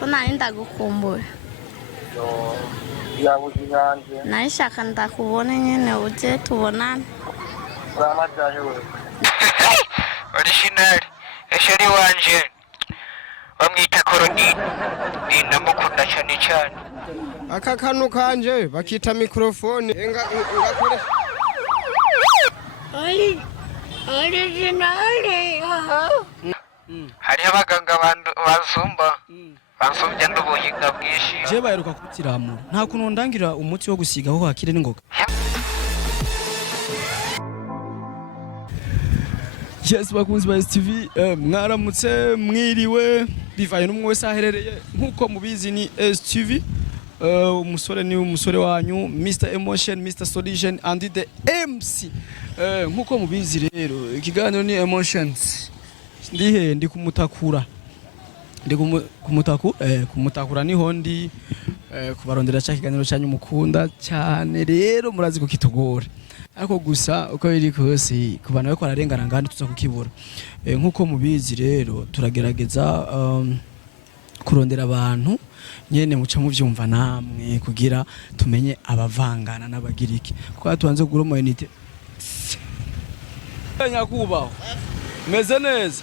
ko nari ndagukumbuye. yabuze inyange Nayishaka ndakubona nyene uje tubonane. uramajaje wewe original esheri wanje bamwita Koronine ndamukunda cyane cyane. Aka kanu kanje bakita mikrofone ngakore Original. Hari abaganga bansumvya n'ubuhinga bwinshi. Je baheruka kutiramura nta kuntu ndangira umuti wo gusiga aho hakire n'ingoga. Yes, bakunzi ba STV mwaramutse mwiriwe bivaye n'umwe wese aherereye nkuko mubizi ni STV. Umusore ni umusore wanyu Mr Emotion, Mr Solution and the MC. Nkuko mubizi rero ikiganiro ni Emotions. Ndi kumutakura. Kumutakura niho ndi kubarondera cya kiganiro cyanyu mukunda cyane rero murazi ko kitogora. Ariko gusa uko biri kose kubana ko ararengana ngandi tuza kukibura. Nkuko mubizi rero turagerageza kurondera abantu nyene muca muvyumva namwe kugira tumenye abavangana n'abagiriki kwa tuanze kugura unite nyakubaho meze neza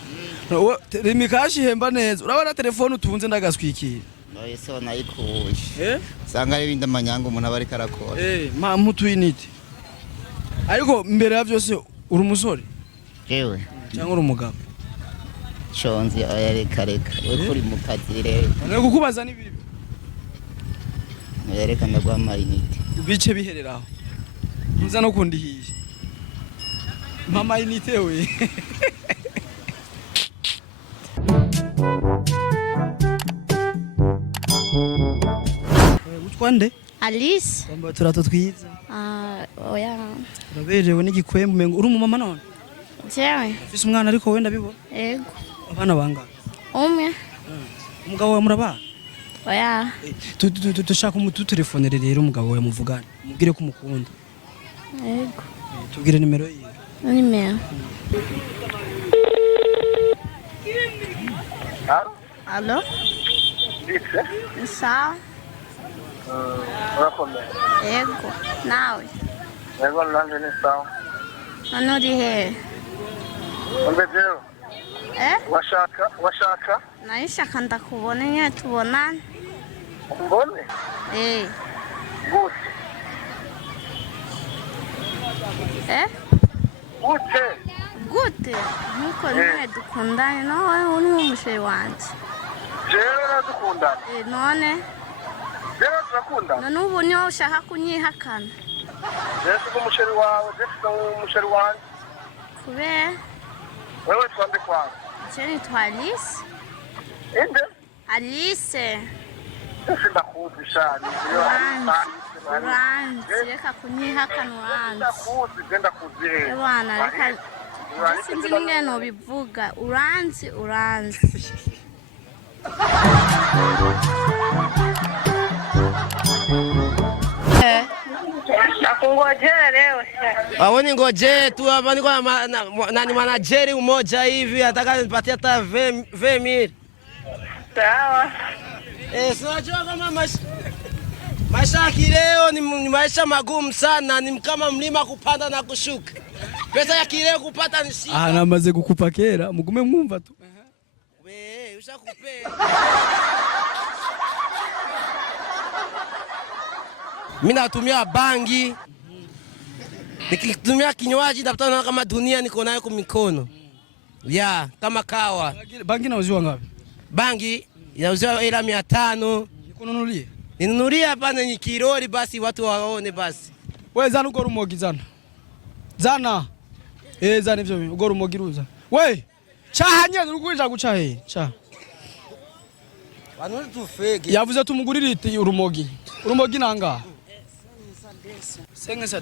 rimikashi hemba neza urabona telefone utunze ndagaswikira oye so nayikuje sanga ibindi amanyango umuntu abari karakora ma mutu inite ariko mbere ya byose uri umusore jewe cyangwa uri umugabo chonzi ayareka kuri mu kazi rero none kukubaza nibibi ayareka ndagwa mayinite bice bihereraho nza no kundihiye mama inite we utwande Alice. Tomba turato twiza Oya. uraberewe n'igikwembu mengo uri mu mama none Jewe. ufise umwana ariko wenda bibona Ego. abana bangana Umwe. umugabo wa murabana Oya. dushaka umututelefone rero umugabo we muvugana mubwire ko umukunda Ego. tubwire nimero yiwe Nimero. Allo? Ise Sawa. urakomeye Ego. Nawe. yego nanje ni sawa None uri he? umbejeyo washaka Nayishaka ndakubona nyene tubonane. mbone gute gute Gute? Nkuko nyene dukundane nawe uri umushere wanje. jewe nadukundana None? jewe turakundana None ubu niho ushaka kunyihakana. jewe si umusheri wawe jewe si umusheri wanje Kubera wewe twambe kwanza je nitwa Alice. inde Alice. ese ndakuzi shani Uranzi reka kunyihakana uranzi. ndakuzi genda kuzihe Ebana reka sinzi ingene ubivuga uranzi. nakungojea leo Awoni ngoje tu hapa niko na ni manajeri mmoja hivi ataka nipatie hata 20,000. sawa Unajua kama maisha kileo ni maisha magumu sana, ni kama mlima kupanda na kushuka. Pesa ya kileo kupata ni shida. namaze gukupa kera mugume mwumva tu We, ushakupe. Mimi natumia bangi. Nikitumia kinywaji napata kama dunia niko nayo kwa mikono. Ya, kama kawa. bangi nauziwa ngapi Bangi inauziwa hela 500. nikununulie Ninunulie hapa ni kiroli basi watu waone basi. we zana ugo rumogi zana zana ivyo ugo rumogi ruza we chahanye urukwija guca he cha Wanu tufege. yavuze tumugurira iti urumogi nanga sengesa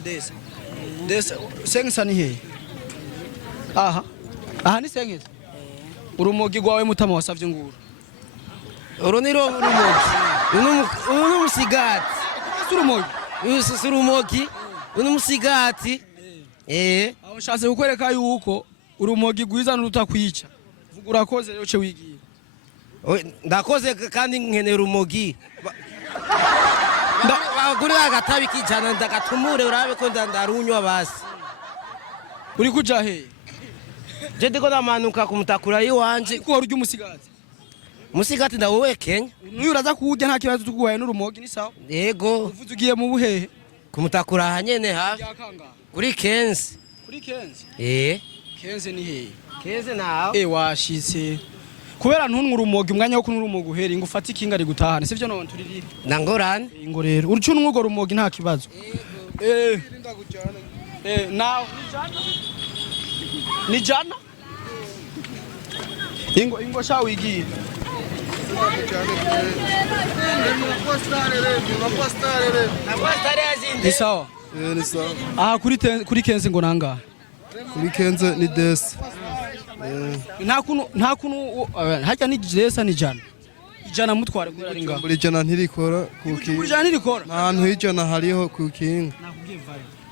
sengesa ni he aha ni sengesa urumogi gwawe mutama wasavye nguru Uroniro urumogi. Uno musigati. urumogi Urumogi. Uno musigati. aho nshatse kukwereka yuko urumogi gwiza nurutakwica vuga urakoze rero ce wigiye ndakoze kandi nkenera urumogi bagure agatabi kijana ndagatumure urabe ko ndarunywa basi. uri kuja he? Je ndiko ndamanuka kumutakura yiwanje. Ko urya umusigati? Musigati ndawowe Kenya. Nuyu uraza kuwurya nta kibazo tuguhaye n'urumogi ni sawa? Yego. Uvuze ugiye mu buhehe? Kumutakura hanyene hafi. Kuri Kenzi. Kuri Kenzi? Kenzi ni he? Kenzi naho. Washitse. Kubera ntunwe urumogi umwanya wo kunwa urumogi uhera ngufata ikinga ari gutahana sivyo none turiri. Ndangorane. Ngo rero urucunwe ugo rumogi nta kibazo. Now ni jana? Ingo sha wigiye. Ni sawa? Ni sawa. Aha kuri Kenzi ngo nanga? Kuri Kenzi ni desi. Nta kunu hajya ni desa ni jana. Ijana mutware kuri ari ngaho. Muri jana ntirikora kukinga. Muri jana ntirikora? Nta hantu hijana hariho kukinga.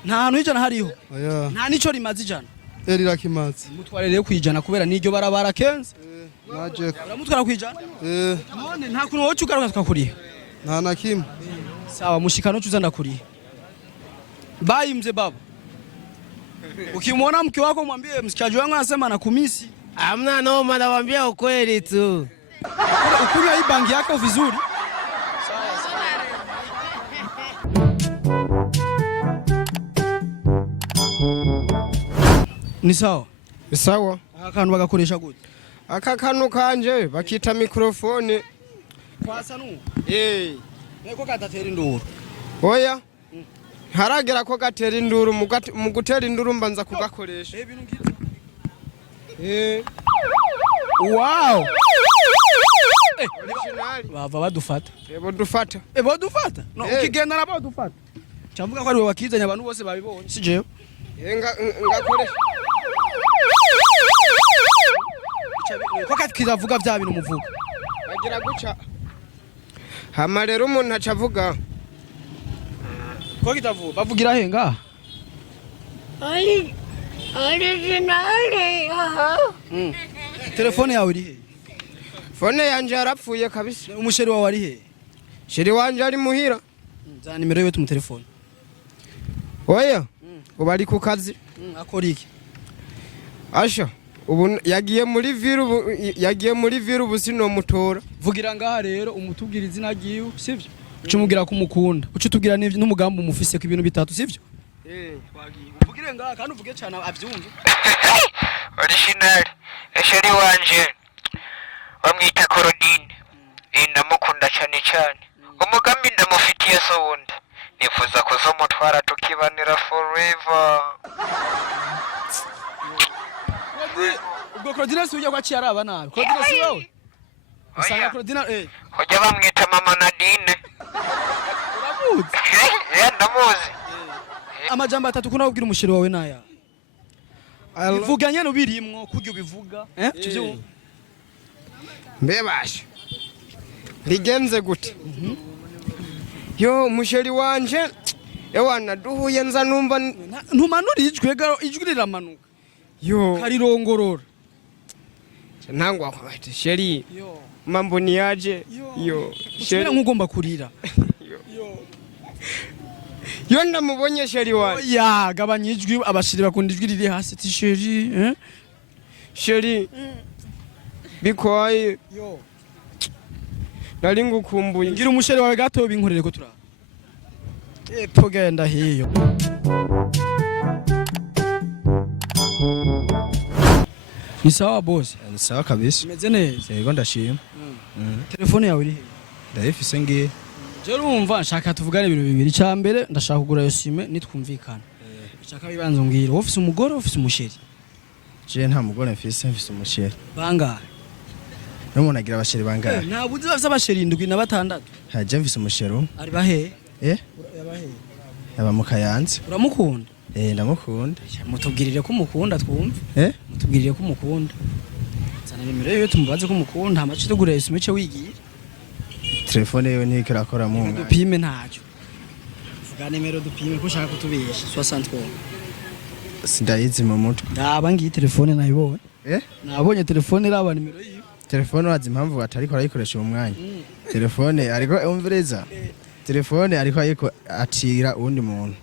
Nta hantu hijana hariho? Oya. Nta nico rimaze ijana? Rirakimaze. Mutware rero kwijana kubera niryo barabara Kenzi. Naje. Uramutwara kwijana? None nta kunu wocu ugaruka twakuriye. Nta na kimwe. Sawa mushikano chuza ndakuriye. Bye mzee baba. Ukimwona mke wako mwambie msichaji wangu anasema anakumisi. Hamna noma nawaambia ukweli tu. Ukunywa hii bangi yako vizuri. Ni sawa? Ni sawa. Akantu bagakoresha gute? Aka kanu kanje bakita mikrofone. Kwasa nu? Neko katatera induru. Oya. Haragera ko gatera induru mu gutera induru mbanza kugakoresha. Wow. Bava badufata. Bodufata. Bodufata? No, ukigenda nabo badufata. Chavuga ko ari we wakizanya abantu bose babibonye. Si jewe. Ngakoresha. Ko kiravuga bya bintu muvuga. Bagira guca. Hama rero umuntu acavuga. Ko kitavuga bavugira he nga? Original. Telefone yawe iri he? Fone yanje yarapfuye kabisa. Umusheri wawe ari he? Sheri wanje ari muhira. Za nimero yewe mu telefone. Oya. Ubari ku kazi. Akora iki? Asha. Ubu yagiye muri viru busino mutora. Vugira ngaha rero umutubwira izina giye sivyo? Ucumugira kumukunda. Ucutubwira n'umugambo umufise ku ibintu bitatu sivyo? Wagiye. Vugire ngaha kandi uvuge cyane avyumve. Original. Esheri wanje. Bamwita Korodine. Ndamukunda cyane. Umugambi ndamufitiye so wundi. Nifuza kuzomutwara tukibanira forever. Ubwo Claudine si ujya kwaciye araba nabi. Claudine si wowe? Usanga Claudine Hojya bamwita Mama Nadine. Uramuzi? Ndamuzi. Amajambo atatu kuna ubwira umushiri wawe naya. Bivuga nyene ubirimwo kuryo bivuga. Cyo Mbebasha. Ligenze gute? Yo musheri wanje ewana duhuye nza numva ntumanura ijwi riramanuka. Yo karirongorora. Ntangwa kwate sheri. Mambo ni aje? Yo sheri nkugomba kurira. Yo ndamubonye sheri wanje. Ya gabanya ijwi abashiri bakunda ijwi riri hasi ti sheri. Sheri. Bikwaye. Yo. Nari ngukumbuye. Ngira umusheri wawe gato binkorere ko tura. Pogenda hiyo. Ni sawa boss? Ni sawa kabisa. Meze neza. Yego ndashima. Telefone yawe iri he? Ndayifise ngiye. Je urumva nshaka tuvugane ibintu bibiri. Ca mbere ndashaka kugura yo sime nitwumvikana. Nshaka bibanza mbwira ofisi umugore ofisi umusheri. Je nta mugore mfise umusheri. Bangahe? Numuntu agira abasheri bangahe? Nta buzi bafise abasheri 7 na 6. Haje mfise umusheri. Ari bahe? Yabahe. Yaba mu Kayanza. Uramukunda? Ndamukunda. Mutubwirire ko umukunda twumve. Mutubwirire ko umukunda. Zana nimero yewe tumubaze ko umukunda amaci tugure isimice wigiye. Telefone yewe ntikirakora mu nka. Dupime ntacyo. Vuga nimero dupime ko ushaka kutubesha 63. Sindayizi mu mutwe. Ndaba ngiye telefone nayibonye. Nabonye telefone iraba nimero yiwe. telefone wazi impamvu atariko arayikoresha uwo mwanya telefone ariko umviriza telefone ariko atira uwundi muntu